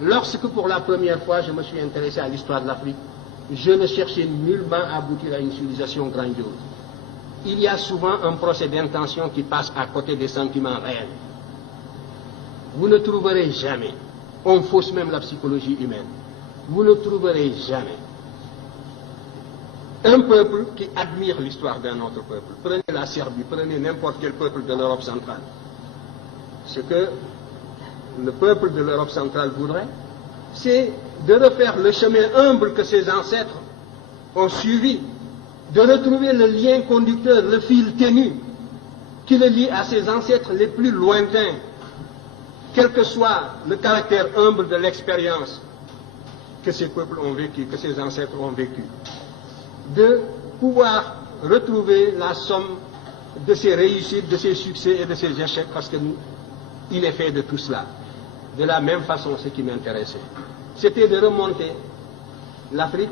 Lorsque pour la première fois je me suis intéressé à l'histoire de l'Afrique, je ne cherchais nullement à aboutir à une civilisation grandiose. Il y a souvent un procès d'intention qui passe à côté des sentiments réels. Vous ne trouverez jamais, on fausse même la psychologie humaine, vous ne trouverez jamais un peuple qui admire l'histoire d'un autre peuple. Prenez la Serbie, prenez n'importe quel peuple de l'Europe centrale. Ce que le peuple de l'Europe centrale voudrait, c'est de refaire le chemin humble que ses ancêtres ont suivi, de retrouver le lien conducteur, le fil ténu qui le lie à ses ancêtres les plus lointains, quel que soit le caractère humble de l'expérience que ces peuples ont vécu, que ces ancêtres ont vécu, de pouvoir retrouver la somme de ses réussites, de ses succès et de ses échecs, parce qu'il est fait de tout cela. De la même façon, ce qui m'intéressait, c'était de remonter l'Afrique.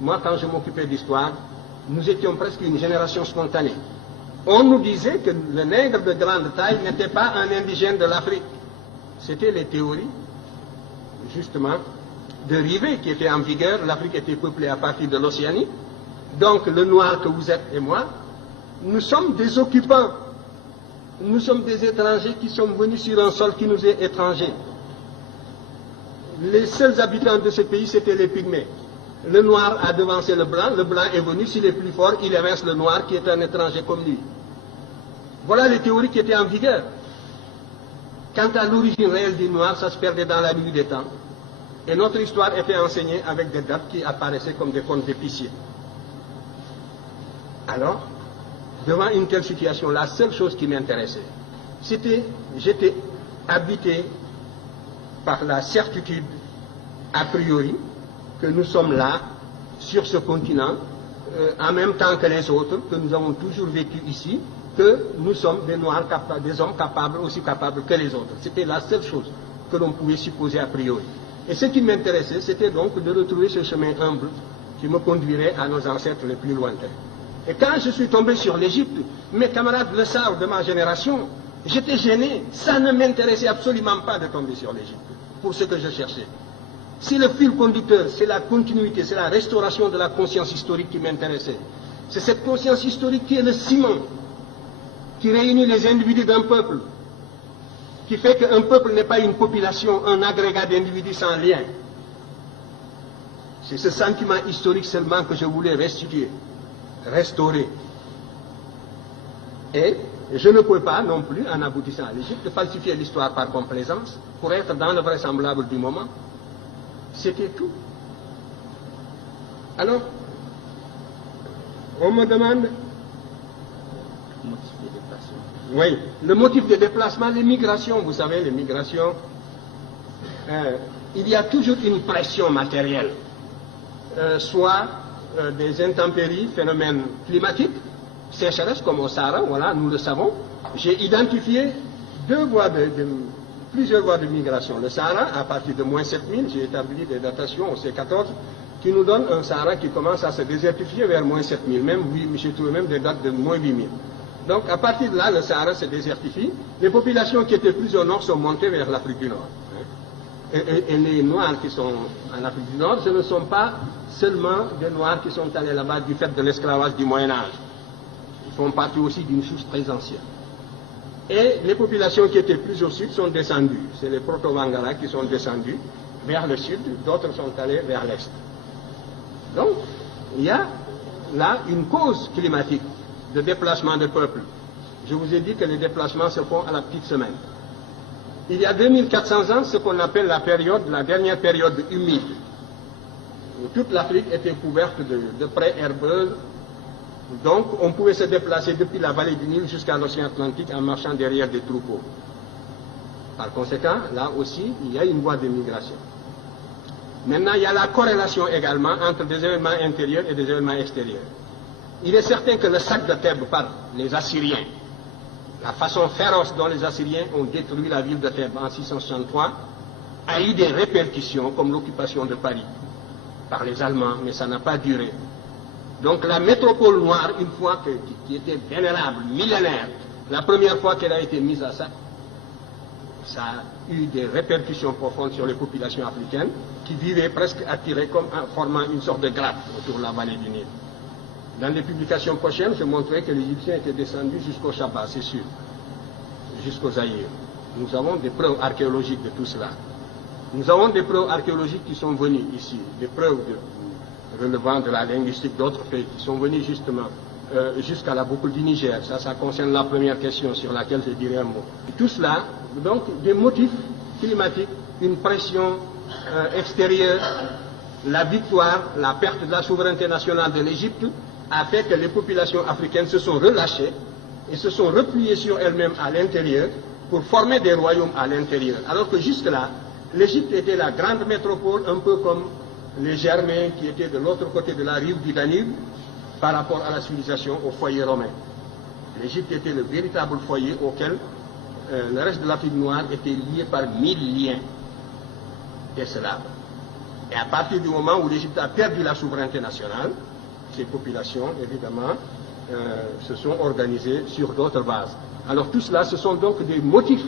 Moi, quand je m'occupais d'histoire, nous étions presque une génération spontanée. On nous disait que le nègre de grande taille n'était pas un indigène de l'Afrique. C'était les théories, justement, de Rivet qui étaient en vigueur. L'Afrique était peuplée à partir de l'Océanie. Donc, le noir que vous êtes et moi, nous sommes des occupants. Nous sommes des étrangers qui sont venus sur un sol qui nous est étranger. Les seuls habitants de ce pays, c'était les Pygmées. Le noir a devancé le blanc est venu, s'il est plus fort, il évince le noir qui est un étranger comme lui. Voilà les théories qui étaient en vigueur. Quant à l'origine réelle du noir, ça se perdait dans la nuit des temps. Et notre histoire était enseignée avec des dates qui apparaissaient comme des contes d'épicier. Alors, devant une telle situation, la seule chose qui m'intéressait, c'était, j'étais habité par la certitude, a priori, que nous sommes là, sur ce continent, en même temps que les autres, que nous avons toujours vécu ici, que nous sommes des Noirs capables, des hommes capables, aussi capables que les autres. C'était la seule chose que l'on pouvait supposer a priori. Et ce qui m'intéressait, c'était donc de retrouver ce chemin humble qui me conduirait à nos ancêtres les plus lointains. Et quand je suis tombé sur l'Égypte, mes camarades le savent de ma génération, j'étais gêné. Ça ne m'intéressait absolument pas de tomber sur l'Égypte, pour ce que je cherchais. C'est le fil conducteur, c'est la continuité, c'est la restauration de la conscience historique qui m'intéressait. C'est cette conscience historique qui est le ciment, qui réunit les individus d'un peuple, qui fait qu'un peuple n'est pas une population, un agrégat d'individus sans lien. C'est ce sentiment historique seulement que je voulais restituer, restaurer. Et je ne pouvais pas non plus, en aboutissant à l'Égypte, falsifier l'histoire par complaisance, pour être dans le vraisemblable du moment. C'était tout. Alors, on me demande... Oui, le motif de déplacement, les migrations, vous savez, les migrations, il y a toujours une pression matérielle, soit des intempéries, phénomènes climatiques, sécheresse comme au Sahara, voilà, nous le savons. J'ai identifié plusieurs voies de migration. Le Sahara, à partir de moins 7000, j'ai établi des datations au C14, qui nous donnent un Sahara qui commence à se désertifier vers moins 7000, même, oui, j'ai trouvé même des dates de moins 8000. Donc, à partir de là, le Sahara se désertifie. Les populations qui étaient plus au nord sont montées vers l'Afrique du Nord. Et les Noirs qui sont en Afrique du Nord, ce ne sont pas seulement des Noirs qui sont allés là-bas du fait de l'esclavage du Moyen-Âge. Ils font partie aussi d'une source très ancienne. Et les populations qui étaient plus au sud sont descendues. C'est les Proto-Vangara qui sont descendus vers le sud, d'autres sont allés vers l'est. Donc, il y a là une cause climatique de déplacement de peuples. Je vous ai dit que les déplacements se font à la petite semaine. Il y a 2400 ans, ce qu'on appelle la dernière période humide, où toute l'Afrique était couverte de prairies herbeuses. Donc, on pouvait se déplacer depuis la vallée du Nil jusqu'à l'océan Atlantique en marchant derrière des troupeaux. Par conséquent, là aussi, il y a une voie de migration. Maintenant, il y a la corrélation également entre des événements intérieurs et des événements extérieurs. Il est certain que le sac de Thèbes par les Assyriens, la façon féroce dont les Assyriens ont détruit la ville de Thèbes en 663, a eu des répercussions comme l'occupation de Paris par les Allemands, mais ça n'a pas duré. Donc la métropole noire, une fois qui était vénérable, millénaire, la première fois qu'elle a été mise à sac, ça a eu des répercussions profondes sur les populations africaines qui vivaient presque attirées comme formant une sorte de grappe autour de la vallée du Nil. Dans les publications prochaines, je montrerai que les Égyptiens étaient descendus jusqu'au Chaba, c'est sûr, jusqu'au Zaïre. Nous avons des preuves archéologiques de tout cela. Nous avons des preuves archéologiques qui sont venues ici, des preuves relevant de la linguistique d'autres pays qui sont venus justement jusqu'à la boucle du Niger. Ça concerne la première question sur laquelle je dirai un mot. Et tout cela, donc, des motifs climatiques, une pression extérieure, la victoire, la perte de la souveraineté nationale de l'Égypte a fait que les populations africaines se sont relâchées et se sont repliées sur elles-mêmes à l'intérieur pour former des royaumes à l'intérieur. Alors que jusque-là, l'Égypte était la grande métropole, un peu comme les Germains qui étaient de l'autre côté de la rive du Danube par rapport à la civilisation, au foyer romain. L'Égypte était le véritable foyer auquel le reste de l'Afrique noire était lié par 1000 liens esclaves. Et à partir du moment où l'Égypte a perdu la souveraineté nationale, ces populations, évidemment, se sont organisées sur d'autres bases. Alors tout cela, ce sont donc des motifs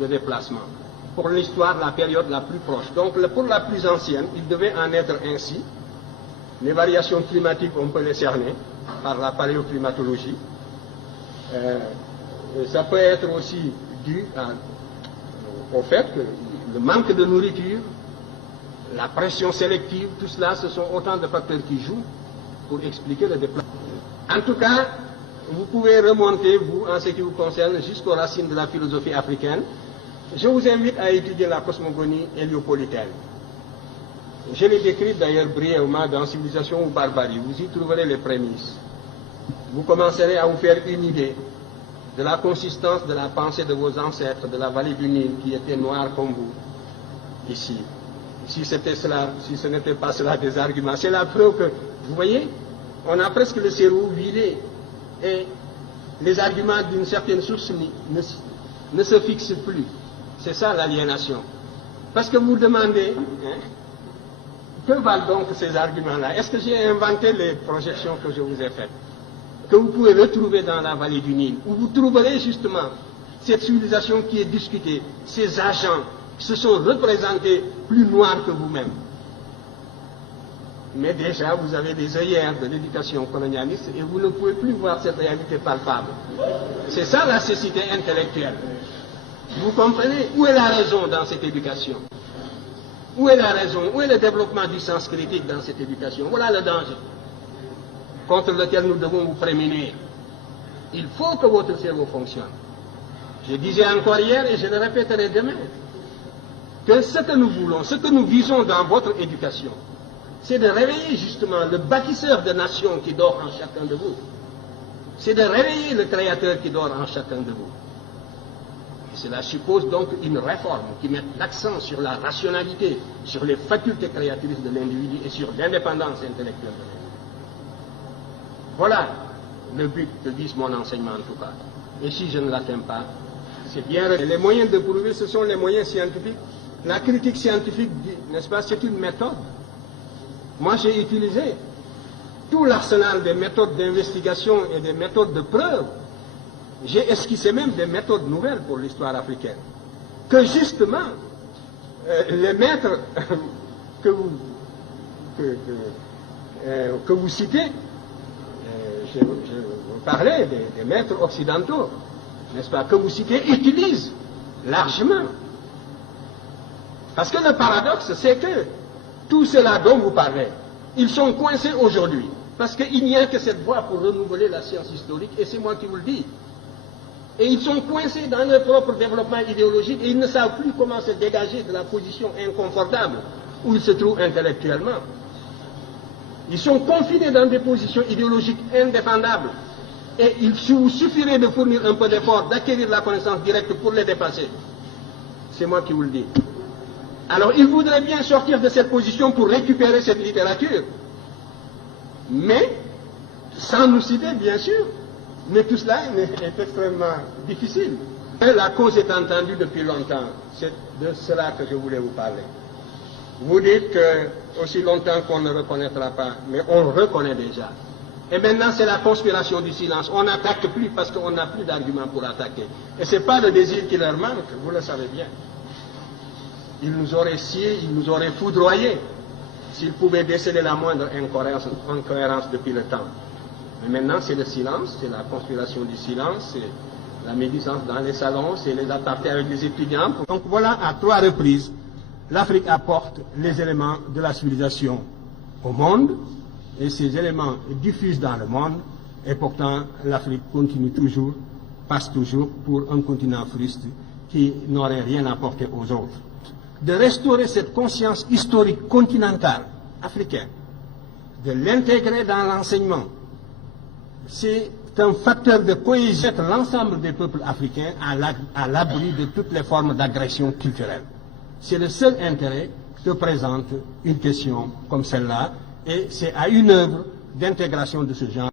de déplacement. Pour l'histoire, la période la plus proche. Donc pour la plus ancienne, il devait en être ainsi. Les variations climatiques, on peut les cerner par la paléoclimatologie. Ça peut être aussi dû au fait que le manque de nourriture, la pression sélective, tout cela, ce sont autant de facteurs qui jouent pour expliquer le déplacement. En tout cas, vous pouvez remonter, vous, en ce qui vous concerne, jusqu'aux racines de la philosophie africaine. Je vous invite à étudier la cosmogonie héliopolitaine. Je l'ai décrite d'ailleurs brièvement dans Civilisation ou Barbarie. Vous y trouverez les prémices. Vous commencerez à vous faire une idée de la consistance de la pensée de vos ancêtres de la vallée du Nil qui étaient noirs comme vous, ici. Si c'était cela, si ce n'était pas cela des arguments, c'est la preuve que, vous voyez, on a presque le cerveau vidé et les arguments d'une certaine source ne se fixent plus. C'est ça l'aliénation. Parce que vous demandez, que valent donc ces arguments-là? Est-ce que j'ai inventé les projections que je vous ai faites, que vous pouvez retrouver dans la vallée du Nil, où vous trouverez justement cette civilisation qui est discutée, ces agents qui se sont représentés plus noirs que vous-même. Mais déjà, vous avez des œillères de l'éducation colonialiste et vous ne pouvez plus voir cette réalité palpable. C'est ça la cécité intellectuelle. Vous comprenez? Où est la raison dans cette éducation? Où est la raison? Où est le développement du sens critique dans cette éducation? Voilà le danger contre lequel nous devons vous prémunir. Il faut que votre cerveau fonctionne. Je disais encore hier et je le répéterai demain, que ce que nous voulons, ce que nous visons dans votre éducation, c'est de réveiller justement le bâtisseur de nations qui dort en chacun de vous. C'est de réveiller le créateur qui dort en chacun de vous. Et cela suppose donc une réforme qui mette l'accent sur la rationalité, sur les facultés créatrices de l'individu et sur l'indépendance intellectuelle de l'individu. Voilà le but que vise mon enseignement en tout cas. Et si je ne l'atteins pas, c'est bien. Les moyens de prouver, ce sont les moyens scientifiques. La critique scientifique, n'est-ce pas, c'est une méthode. Moi, j'ai utilisé tout l'arsenal des méthodes d'investigation et des méthodes de preuve. J'ai esquissé même des méthodes nouvelles pour l'histoire africaine. Que justement, les maîtres que vous citez, je parlais des maîtres occidentaux, n'est-ce pas, que vous citez, utilisent largement. Parce que le paradoxe, c'est que tout cela dont vous parlez, ils sont coincés aujourd'hui. Parce qu'il n'y a que cette voie pour renouveler la science historique, et c'est moi qui vous le dis. Et ils sont coincés dans leur propre développement idéologique, et ils ne savent plus comment se dégager de la position inconfortable où ils se trouvent intellectuellement. Ils sont confinés dans des positions idéologiques indéfendables. Et il vous suffirait de fournir un peu d'effort, d'acquérir la connaissance directe pour les dépasser. C'est moi qui vous le dis. Alors, ils voudraient bien sortir de cette position pour récupérer cette littérature. Mais, sans nous citer, bien sûr, mais tout cela est extrêmement difficile. Et la cause est entendue depuis longtemps. C'est de cela que je voulais vous parler. Vous dites que aussi longtemps qu'on ne reconnaîtra pas, mais on reconnaît déjà. Et maintenant, c'est la conspiration du silence. On n'attaque plus parce qu'on n'a plus d'arguments pour attaquer. Et ce n'est pas le désir qui leur manque, vous le savez bien. Ils nous auraient sciés, ils nous auraient foudroyés s'ils pouvaient déceler la moindre incohérence depuis le temps. Mais maintenant, c'est le silence, c'est la conspiration du silence, c'est la médisance dans les salons, c'est les apartés avec les étudiants. Donc voilà, à 3 reprises, l'Afrique apporte les éléments de la civilisation au monde, et ces éléments diffusent dans le monde, et pourtant l'Afrique continue toujours, passe toujours pour un continent fruste qui n'aurait rien apporté aux autres. De restaurer cette conscience historique continentale africaine, de l'intégrer dans l'enseignement, c'est un facteur de cohésion, mettre l'ensemble des peuples africains à l'abri de toutes les formes d'agression culturelle. C'est le seul intérêt que présente une question comme celle-là, et c'est à une œuvre d'intégration de ce genre.